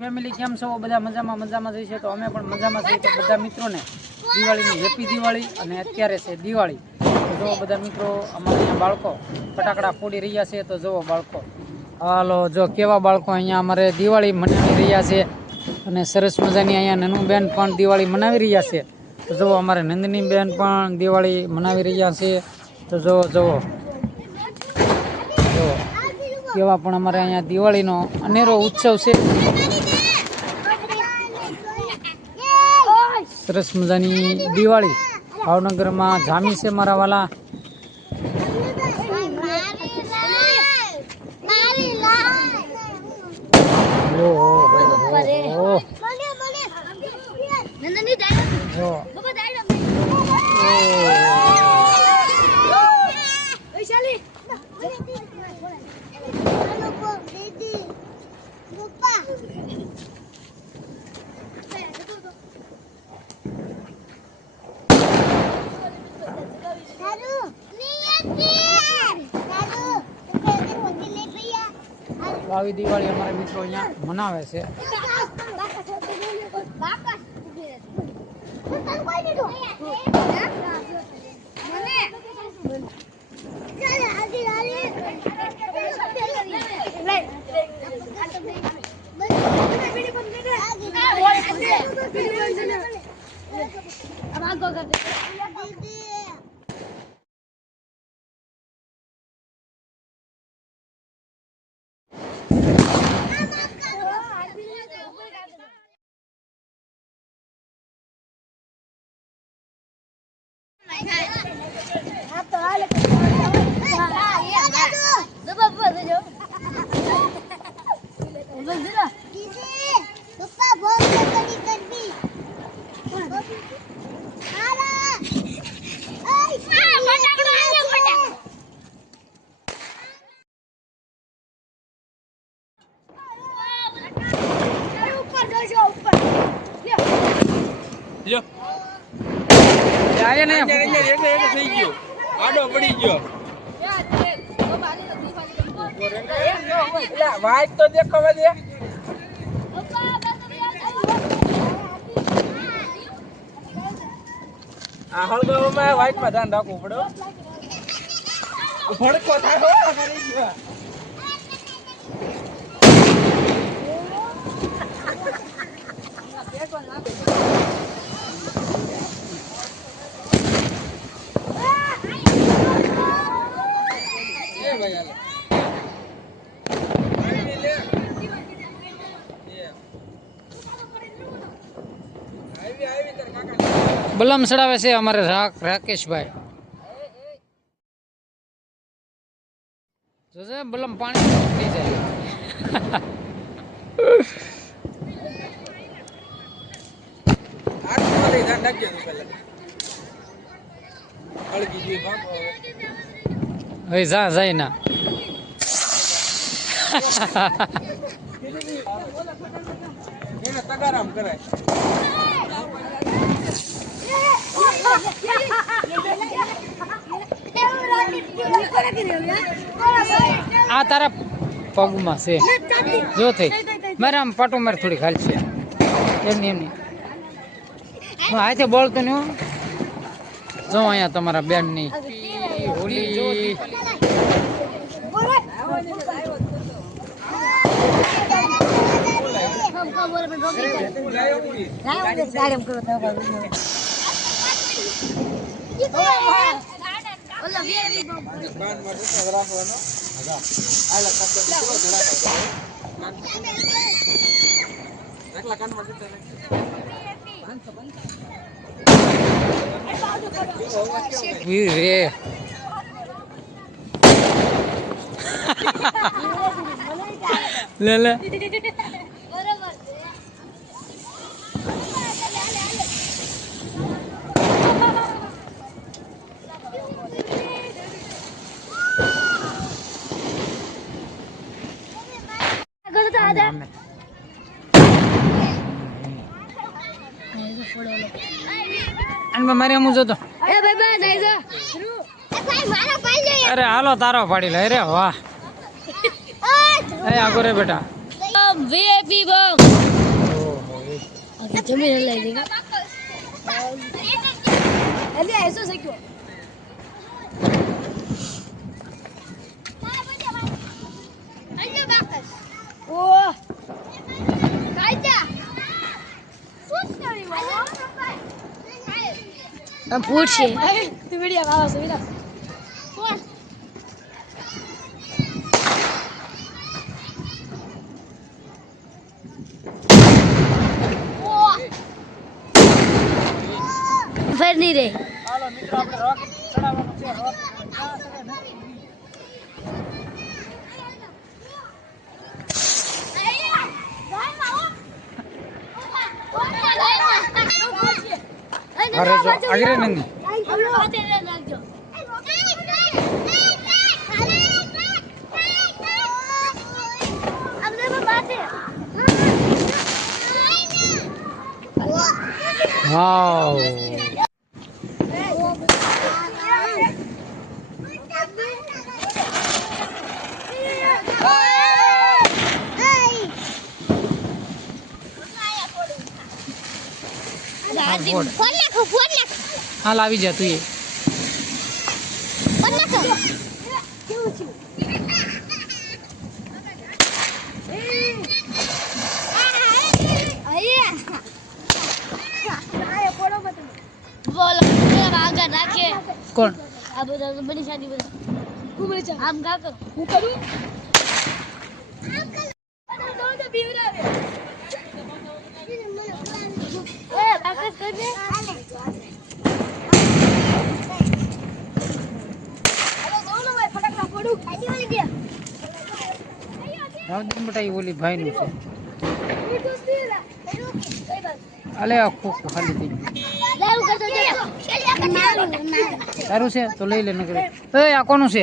Family કેમ છો? બધા મજામાં જઈશે તો અમે પણ મજામાં છીએ. તો બધા મિત્રોને દિવાળીની હેપી દિવાળી. અને અત્યારે છે દિવાળી, તો જો બધા મિત્રો અમારા અહીંયા બાળકો ફટાકડા ફોડી રહ્યા છે. તો જુઓ બાળકો, હાલો જો કેવા બાળકો અહીંયા અમારે દિવાળી મનાવી રહ્યા છે. અને સરસ મજાની અહીંયા નનુ બેન પણ દિવાળી મનાવી રહ્યા છે. તો જુઓ અમારે નંદની બેન પણ દિવાળી મનાવી રહ્યા છે. તો જુઓ કેવા પણ અમારે અહીંયા દિવાળીનો અનેરો ઉત્સવ છે. સરસ મજાની દિવાળી ભાવનગરમાં જામી છે મારા વાલા. આવી દિવાળી અમારા મિત્રો અહીંયા મનાવે છે. વાઈટ તો દેખાવા દે. આ હળગાવામાં વાઈટ માં ધ્યાન રાખવું પડે. ભડકો થાય હો કરી ગયો. બલમ ચડાવે છે અમારે રાકેશભાઈ. જોજે બલમ પાણી થઈ જાય. હવે જાય ના તગારામ કરાય. આ તારા પગમાં છે જો થઈ મારે આમ પાટો મારે થોડી ખાલ છે એમની હાથે બોલતો નહીં. જો અહીંયા તમારા બેન ની હોલી રે લે લે મારે હું જોતો અરે હાલો તારો પાડી લે. અરે વાહ, આગો રે બેટા. VIP જમીન હલાઈ દેગા એટલે ऐसा से क्यों ओ कायदा हम पूछे तू वीडियो आवा से विला फिर नहीं रे હાલો મિત્રો આપણે રોકેટ ચડાવવાનું છે રોકેટ ક્યાં ચડે નથી અરે જો આગળ નંદી વાવ હાલ આવી જા તું એ કોણ આ બધા બની શાદી બધા આમ કા કર હું કરું રાવદીન બટા ઈ ઓલી ભાઈ નું છે અલે આખું ખાલી થઈ ગયું તારું છે તો લઈ લે નકરે એ આ કોનું છે